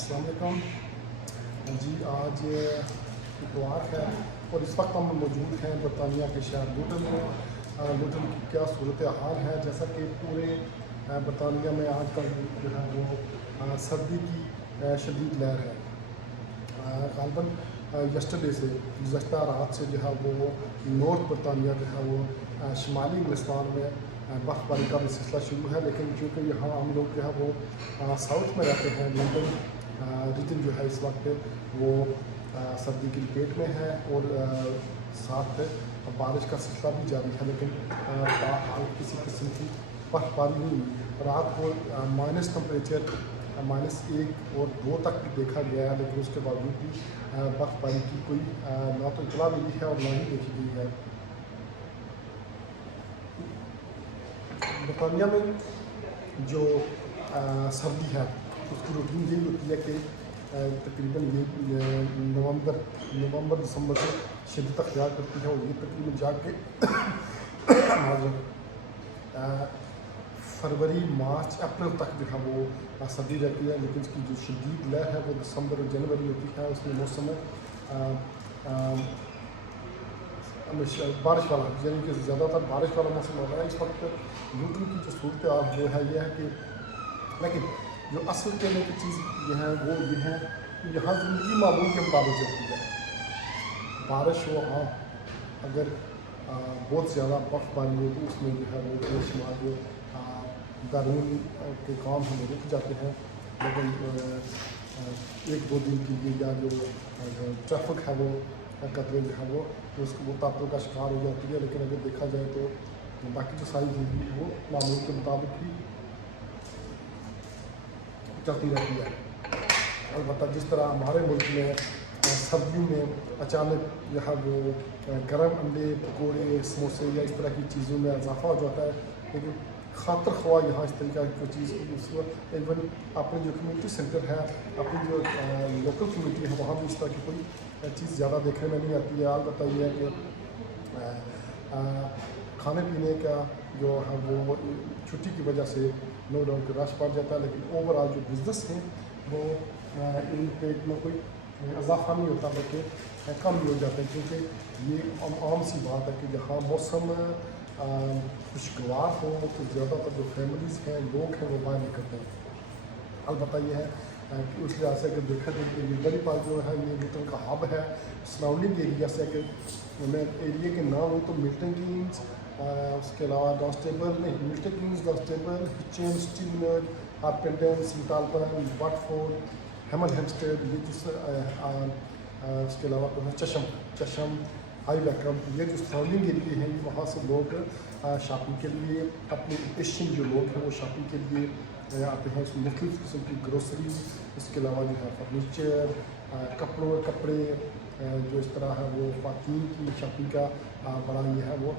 अस्सलाम वालेकुम जी। आज इतवार है और इस वक्त हम मौजूद हैं बरतानिया के शहर लुटन में। लुटन की क्या सूरत हाल है, जैसा कि पूरे बरतानिया में आजकल जो है वो सर्दी की शदीद लहर है। ग़ालिबन यस्टरडे से गुज़श्ता रात से जो है वो नॉर्थ बरतानिया जो है वो शुमाली इंग्लिस्तान में बर्फ़बारी का भी सिलसिला शुरू है, लेकिन चूँकि यहाँ हम लोग जो है वो साउथ में रहते हैं, लंदन रीजन जो है इस वक्त वो सर्दी की लपेट में है और साथ बारिश का सिलसिला भी जारी है, लेकिन हाल किसी किस्म की बर्फ़बारी नहीं हुई। रात को माइनस टेम्परेचर -1 और 2 तक भी देखा गया है, लेकिन उसके बावजूद भी बर्फ़बारी की कोई ना तो इतला मिली है और ना ही देखी गई है। बरतानिया में जो सर्दी है उसकी रूटीन यही होती है कि तकरीबन ये नवंबर दिसंबर से शिद्दत अख्तियार करती है और ये तकरीबन जाके फरवरी मार्च अप्रैल तक जो है वो सर्दी रहती है, लेकिन इसकी जो शदीद लहर है वो दिसंबर और जनवरी होती है। उसमें मौसम बारिश वाला, यानी कि ज़्यादातर बारिश वाला मौसम हो रहा है इस वक्त। लुटन की जो सूरत हाल वो है यह है कि, लेकिन जो असल कहने की चीज़ ये है वो ये है कि यहाँ ज़िंदगी मामूल के मुताबिक चलती है। बारिश हो, हाँ, अगर बहुत ज़्यादा बर्फ़बारी हो तो उसमें जो है वो बेशुमार जो दारून के काम हमें रुक जाते हैं, लेकिन 1-2 दिन के लिए या जो ट्रैफिक है वो कतरे जो है वो उसको तापों का शिकार हो जाती है। लेकिन अगर देखा जाए तो बाकी जो सारी ज़िंदगी वो मामूल के मुताबिक ही चलती रहती है। अलबत्ता जिस तरह हमारे मुल्क में सर्दियों में अचानक जो है वो गर्म अंडे, पकौड़े, समोसे या इस तरह की चीज़ों में इजाफा हो जाता है, लेकिन खातर ख्वा यहाँ इस तरीका की कोई चीज़ इवन अपने जो कम्यूनिटी सेंटर है, अपनी जो लोकल कम्यूनिटी है, वहाँ भी इस तरह की कोई चीज़ ज़्यादा देखने में नहीं आती है। अलबत्ता ये है कि खाने पीने का जो है वो छुट्टी की वजह से नो डाउट रश बढ़ जाता है, लेकिन ओवरऑल जो बिज़नेस है वो इन पे इतना कोई इजाफा नहीं होता, बल्कि कम ही हो जाता है, क्योंकि ये आम सी बात है कि जहाँ मौसम खुशगवार हो तो ज़्यादातर जो फैमिलीज़ हैं, लोग हैं, वो बाहर निकलते हैं। अलबत्ता ये है कि उस लिहाज से अगर देखा जाए कि बड़ी बात जो है ये मिल्टन का हब है सराउंडिंग एरिया से। अगर मैं एरिया के नाम हूँ तो मिल्टन कीन्स, उसके अलावा डॉन्स्टेबल नहीं, मिल्टन कीन्स, डॉन्स्टेबल, हिचन, स्टीनर्ड, हार्पेंटन, सिंटालपन, वाटफोर्ड, हेमन हेम्स्टेड, ये जिस उसके अलावा तो चशम, हाई वैकम, ये जो सराउंडिंग एरिया हैं वहाँ से लोग शॉपिंग के लिए, अपने एशियन जो लोग हैं वो शॉपिंग के लिए आते हैं। उसमें मुख्तलिफ़ किस्म की ग्रोसरीज, इसके अलावा जो है फर्नीचर, कपड़े जो इस तरह है वो ख़वातीन की शॉपिंग का बड़ा ये है वो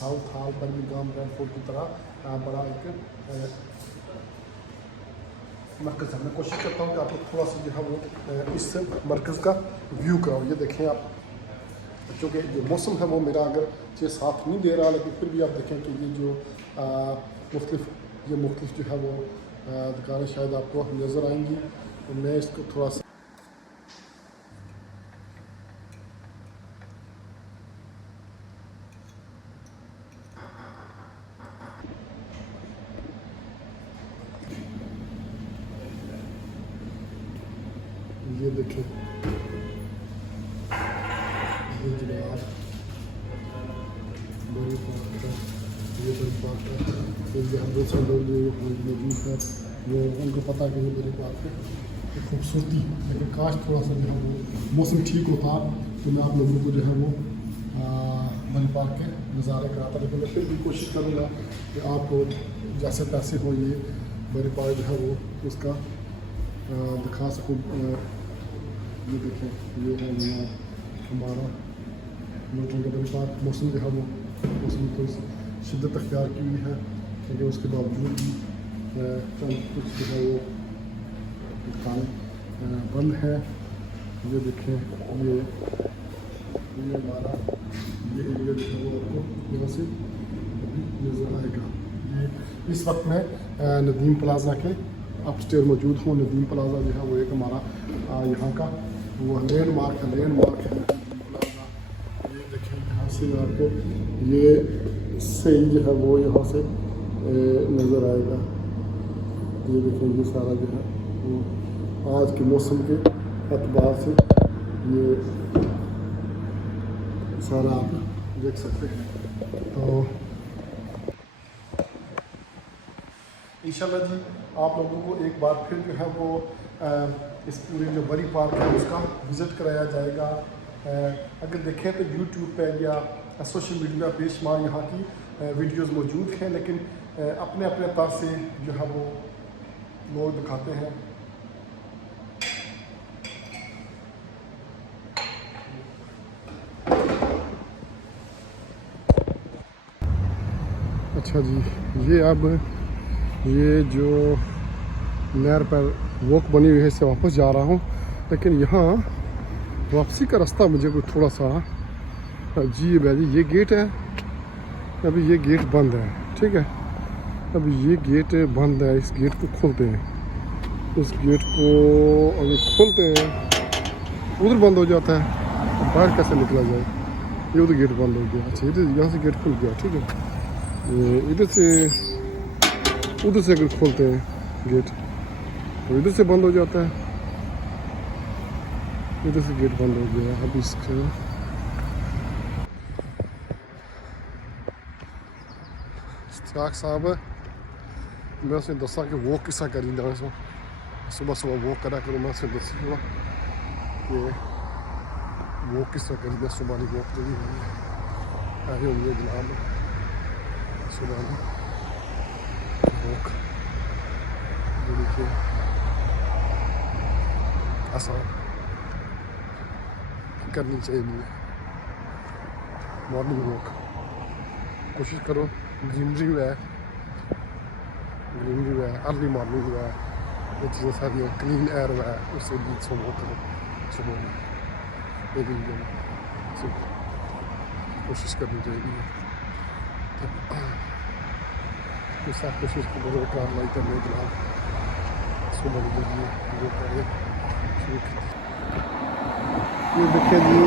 साउथ हॉल, बर्मिंघम, ब्रैडफोर्ड की तरह बड़ा एक मरकज़ है। मैं कोशिश करता हूँ कि आपको थोड़ा सा जो है वो इस मरकज़ का व्यू कराऊँ। ये देखें आप, चूँकि जो मौसम है वो मेरा अगर ये साथ नहीं दे रहा, लेकिन फिर भी आप देखें कि ये जो मुख्तलिफ जो है वो दुकानें शायद आपको नज़र आएंगी। तो मैं इसको थोड़ा सा ये देखें, ये जनाब बड़ी पार्क है, ये बड़ी पार्क है। तो यहाँ बहुत सारे लोग जो मौजूद हैं वो उनको पता है कि ये बड़ी पार्क है खूबसूरती, लेकिन काश थोड़ा सा जो है वो मौसम ठीक होता तो मैं आप लोगों को जो है वो बड़ी पार्क के नज़ारे कराता, लेकिन मैं फिर भी कोशिश करूँगा कि आप जैसे पैसे हो ये बड़ी पार्क जो है वो उसका दिखा सकूँ। ये देखें, ये है यहाँ हमारा लुटन का बड़ी पार्क। मौसम जो है वो मौसम को शिद्दत अख्तियार की हुई है, लेकिन उसके बावजूद भी चंद कुछ जो है वो दुकानें बंद हैं। ये देखें, ये हमारा ये एरिया जो है वो आपको यहाँ से अभी नज़र आएगा। ये इस वक्त मैं नदीम प्लाजा के अपस्टेयर मौजूद हूँ। नदीम प्लाजा जो है वो एक हमारा यहाँ का वो लैंडमार्क है नदीम प्लाजा। ये देखें यहाँ से आपको ये सही जो है वो यहाँ से नज़र आएगा। ये देखें ये सारा जो है वो आज के मौसम के एतबार से ये सारा आप देख सकते हैं। तो इंशाल्लाह जी आप लोगों को एक बार फिर जो है वो इस पूरे जो बरी पार्क है उसका विज़िट कराया जाएगा। अगर देखें तो यूट्यूब पे या सोशल मीडिया बेशुमार यहाँ की वीडियोस मौजूद हैं, लेकिन अपने अपने अंदाज से जो है वो लोग दिखाते हैं। अच्छा जी, ये अब ये जो नहर पर वॉक बनी हुई है इससे वापस जा रहा हूँ, लेकिन यहाँ वापसी का रास्ता मुझे कोई थोड़ा सा अजीब है जी। ये गेट है, अभी ये गेट बंद है, ठीक है, अभी ये गेट बंद है। इस गेट को खोलते हैं, इस गेट को अगर खोलते हैं उधर बंद हो जाता है, तो बाहर कैसे निकला जाए? ये उधर गेट बंद हो गया। अच्छा, इधर यहाँ से गेट खुल गया, ठीक है। इधर से उधर से अगर खोलते हैं गेट तो इधर से बंद हो जाता है, इधर से गेट बंद हो गया। अब इसके इश्तियाक साहब मैं उसने दसा कि वो किस्सा करी जाए, सो सुबह सुबह वॉक करा करो। मैं उसने दसी कि वो किस्सा करी जाए सुबह की वॉक जो आए होंगे जनाब सुबह वॉक जो आसान करनी चाहिए। मॉर्निंग वॉक कोशिश करो, ग्रीनरी है, अर्ली मॉर्निंग है, ये चीज़ें सारी क्लीन एयर है, उससे भी वॉक करो सुबह में। कोशिश करनी चाहिए। तो कोशिश करो कार लाई करने के बाद सुबह जल्दी वो करें शुरू की। ये देखिए जी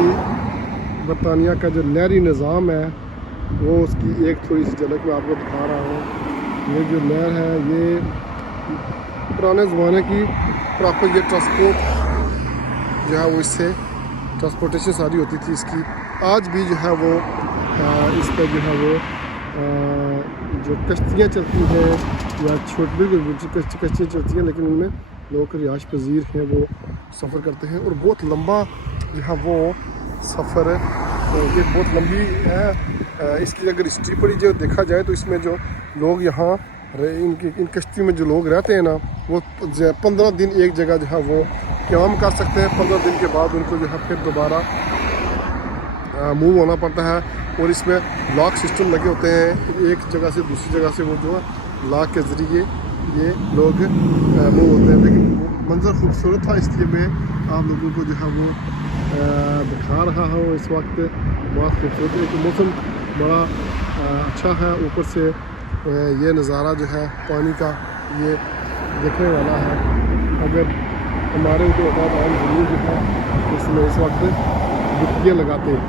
बरतानिया का जो नहरी निज़ाम है वो उसकी एक थोड़ी सी झलक मैं आपको दिखा रहा हूँ। ये जो नहर है ये पुराने ज़माने की प्रॉपर ये ट्रांसपोर्ट जो है वो इससे ट्रांसपोर्टेशन सारी होती थी इसकी। आज भी जो है वो इस पर जो है वो जो कश्तियाँ चलती हैं या छोटी कश्तियाँ चलती हैं, लेकिन उनमें लोग रिहाइश पजीर हैं वो सफ़र करते हैं और बहुत लंबा जो है वो सफ़र तो ये बहुत लंबी है। इसकी अगर हिस्ट्री पढ़ी जो देखा जाए तो इसमें जो लोग यहाँ इन कश्ती में जो लोग रहते हैं ना वो 15 दिन एक जगह जो है वो क़याम कर सकते हैं। 15 दिन के बाद उनको जो है फिर दोबारा मूव होना पड़ता है और इसमें लॉक सिस्टम लगे होते हैं। एक जगह से दूसरी जगह से वो जो है लॉक के ज़रिए ये लोग मूव होते हैं। लेकिन मंज़र खूबसूरत था इसलिए मैं आप लोगों को जो है वो दिखा रहा हूँ। इस वक्त बहुत खूबसूरत है कि मौसम बड़ा अच्छा है, ऊपर से ये नज़ारा जो है पानी का ये देखने वाला है। अगर हमारे ऊपर आम ज़मीन जो है इसमें इस वक्त डुबकियाँ लगाते हैं,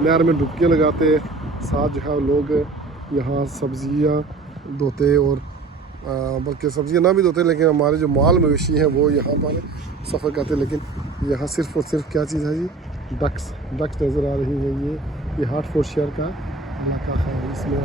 नहर में डुबकियाँ लगाते, साथ जो है लोग यहाँ सब्ज़ियाँ धोते और बल्कि सब्ज़ियाँ ना भी धोते, लेकिन हमारे जो माल मवेशी हैं वो यहाँ पर सफ़र करते। लेकिन यहाँ सिर्फ़ और सिर्फ क्या चीज़ है जी, डक्स नज़र आ रही है। ये हार्टफोर्डशायर का इलाका है, इसमें